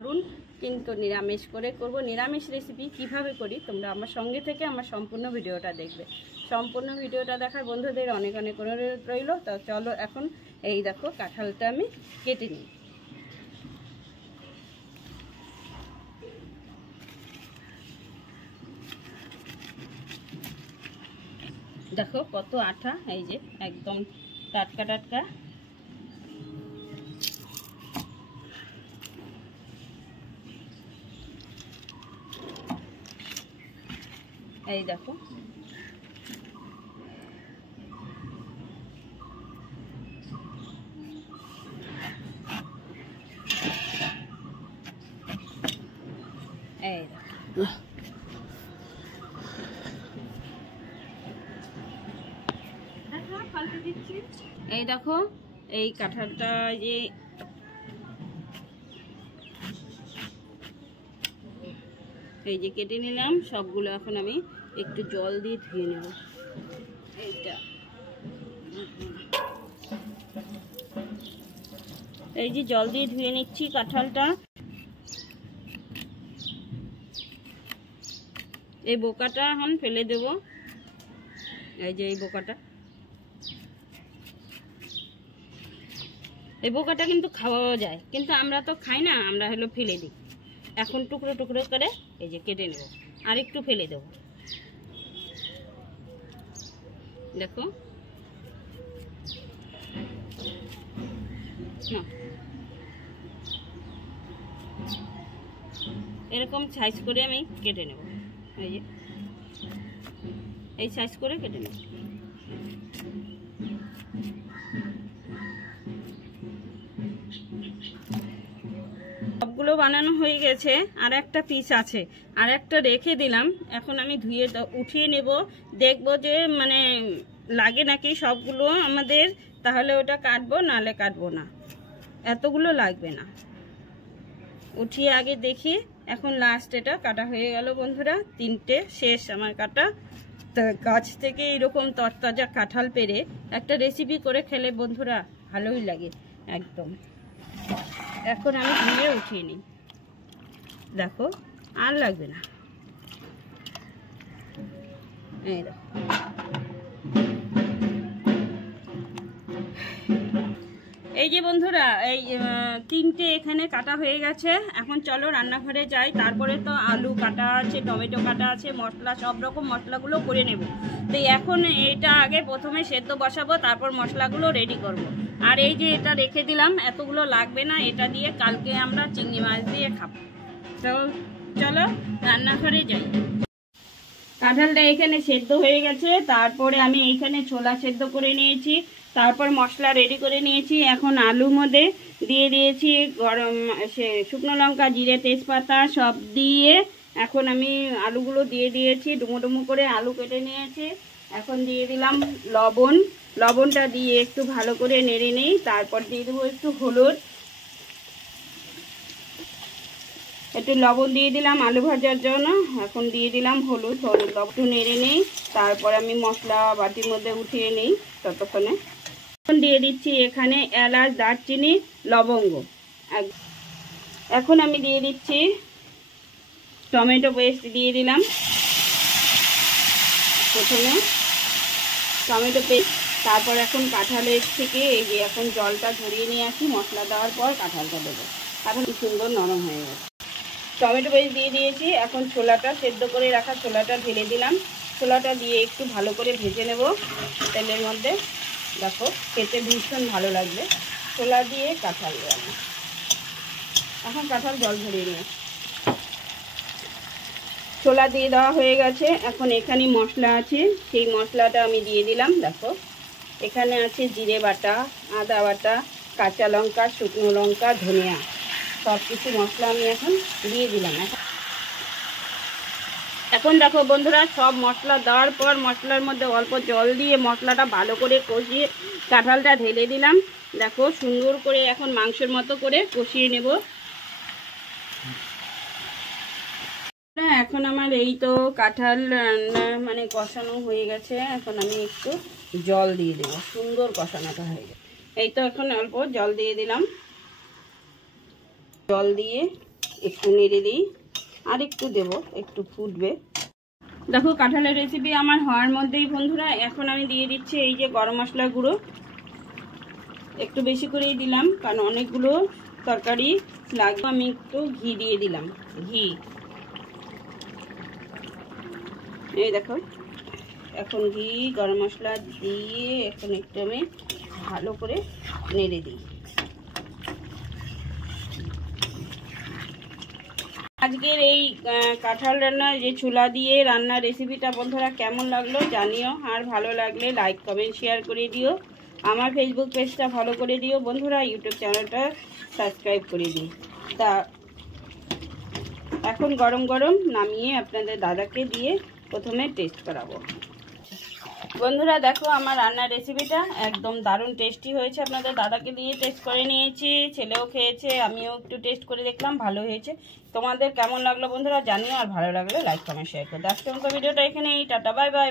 করুন, কিন্তু নিরামিষ করে করব। নিরামিষ রেসিপি কিভাবে করি তোমরা আমার সঙ্গে থেকে আমার সম্পূর্ণ ভিডিওটা দেখবে। সম্পূর্ণ ভিডিওটা দেখার বন্ধুদের অনেক অনেক অনুরোধ রইল। তো চলো এখন এই দেখো কাঁঠালটা আমি কেটে নিই। দেখো কত আঠা, এই যে একদম টাটকা টাটকা। এই দেখো এই দেখো এই কাঁঠালটা যে এই যে কেটে নিলাম সবগুলো। এখন আমি একটু জল দিয়ে ধুয়ে নেব। এইটা এই যে জল দিয়ে ধুয়ে নিচ্ছি কাঁঠালটা। এই বোকাটা এখন ফেলে দেব। এই যে এই বোকাটা, এই বোকাটা কিন্তু খাওয়াও যায়, কিন্তু আমরা তো খাই না, আমরা হলো ফেলে দিই। এখন টুকরো টুকরো করে এই যে কেটে নেব, আর একটু ফেলে দেব। দেখো না, এরকম সাইজ করে আমি কেটে নেব। এই যে এই সাইজ করে কেটে নেব। সবগুলো বানানো হয়ে গেছে, আর একটা পিস আছে, আর একটা রেখে দিলাম। এখন আমি ধুয়ে উঠিয়ে নেব, দেখবো যে মানে লাগে নাকি সবগুলো আমাদের, তাহলে ওটা কাটবো, নালে কাটবো না। এতগুলো লাগবে না, উঠিয়ে আগে দেখি। এখন লাস্ট এটা কাটা হয়ে গেল বন্ধুরা, তিনটে শেষ আমার কাটা। তো গাছ থেকে এরকম তরতাজা কাঁঠাল পেরে একটা রেসিপি করে খেলে বন্ধুরা ভালোই লাগে একদম। এখন আমি ধুয়ে উঠিয়ে নিই। দেখো আর লাগবে না। এই দেখো এই যে বন্ধুরা এই তিনটে এখানে কাটা হয়ে গেছে। এখন চলো রান্নাঘরে যাই। তারপরে তো আলু কাটা আছে, টমেটো কাটা আছে, মশলা সব রকম মশলাগুলো করে নেব। তো এখন এটা আগে প্রথমে সেদ্ধ বসাবো, তারপর মশলাগুলো রেডি করব। আর এই যে এটা রেখে দিলাম, এতগুলো লাগবে না, এটা দিয়ে কালকে আমরা চিংড়ি মাছ দিয়ে খাবো। তো চলো রান্নাঘরে যাই। কাঁঠালটা এখানে সেদ্ধ হয়ে গেছে, তারপরে আমি এইখানে ছোলা সেদ্ধ করে নিয়েছি, তারপর মশলা রেডি করে নিয়েছি। এখন আলুর মধ্যে দিয়ে দিয়েছি গরম শুকনো লঙ্কা, জিরে, তেজপাতা সব দিয়ে এখন আমি আলুগুলো দিয়ে দিয়েছি। ডুমো ডুমো করে আলু কেটে নিয়েছি। এখন দিয়ে দিলাম লবণ। লবণটা দিয়ে একটু ভালো করে নেড়ে নেই। তারপর দিয়ে দেবো একটু হলুদ, একটু লবণ দিয়ে দিলাম আলু ভাজার জন্য। এখন দিয়ে দিলাম হলুদ, লবণ নেড়ে নেই। তারপর আমি মশলা বাটির মধ্যে উঠিয়ে নিই ততক্ষণে। এখন দিয়ে দিচ্ছি এখানে এলাচ, দারচিনি, লবঙ্গ। এখন আমি দিয়ে দিচ্ছি টমেটো পেস্ট দিয়ে দিলাম। প্রথমে টমেটো পেস্ট, তারপর এখন কাঁঠালের থেকে এই যে এখন জলটা ঝরিয়ে নিয়ে আসি। মশলা দেওয়ার পর কাঁঠালটা দেবো। কাঁঠাল সুন্দর নরম হয়ে গেছে। টমেটো পেস্ট দিয়ে দিয়েছি। এখন ছোলাটা সেদ্ধ করে রাখা ছোলাটা ঢেলে দিলাম। ছোলাটা দিয়ে একটু ভালো করে ভেজে নেব তেলের মধ্যে। দেখো খেতে ভীষণ ভালো লাগবে। ছোলা দিয়ে কাঁঠাল রান্না। এখন কাঁঠাল জল ঝরিয়ে নিয়ে ছোলা দিয়ে দেওয়া হয়ে গেছে। এখন এখানে মশলা আছে, সেই মশলাটা আমি দিয়ে দিলাম। দেখো এখানে আছে জিরে বাটা, আদা বাটা, কাঁচা লঙ্কা, শুকনো লঙ্কা, ধনিয়া, সব কিছু মশলা আমি এখন দিয়ে দিলাম। এখন দেখো বন্ধুরা সব মশলা দেওয়ার পর মশলার মধ্যে অল্প জল দিয়ে মশলাটা ভালো করে কষিয়ে কাঁঠালটা ঢেলে দিলাম। দেখো সুন্দর করে এখন মাংসের মতো করে কষিয়ে নেব। এখন আমার এই তো কাঁঠাল রান্না মানে কষানো হয়ে গেছে। এখন আমি একটু জল দিয়ে দেবো। সুন্দর কষানোটা হয়ে গেছে। এই তো এখন অল্প জল দিয়ে দিলাম। জল দিয়ে একটু নেড়ে দিই, আর একটু দেব, একটু ফুটবে। দেখো কাঁঠালের রেসিপি আমার হওয়ার মধ্যেই বন্ধুরা এখন আমি দিয়ে দিচ্ছি এই যে গরম মশলা গুঁড়ো। একটু বেশি করেই দিলাম কারণ অনেকগুলো তরকারি লাগবে। আমি একটু ঘি দিয়ে দিলাম, ঘি। এই দেখো এখন ঘি গরম মশলা দিয়ে এখন একটু আমি ভালো করে নেড়ে দিই। আজকের এই কাঁঠাল রান্না যে চুলা দিয়ে রান্নার রেসিপিটা বন্ধুরা কেমন লাগলো জানিও, আর ভালো লাগলে লাইক কমেন্ট শেয়ার করে দিও। আমার ফেসবুক পেজটা ফলো করে দিও বন্ধুরা, ইউটিউব চ্যানেলটা সাবস্ক্রাইব করে দিই। তা এখন গরম গরম নামিয়ে আপনাদের দাদাকে দিয়ে প্রথমে টেস্ট করাবো। বন্ধুরা দেখো আমার রান্নার রেসিপিটা একদম দারুণ টেস্টি হয়েছে। আপনাদের দাদাকে দিয়ে টেস্ট করে নিয়েছি, ছেলেও খেয়েছে, আমিও একটু টেস্ট করে দেখলাম, ভালো হয়েছে। তোমাদের কেমন লাগলো বন্ধুরা জানিও, আর ভালো লাগলে লাইক কমেন্ট শেয়ার করে দাও। আজকের মতো ভিডিওটা এখানেই, টাটা বাই বাই।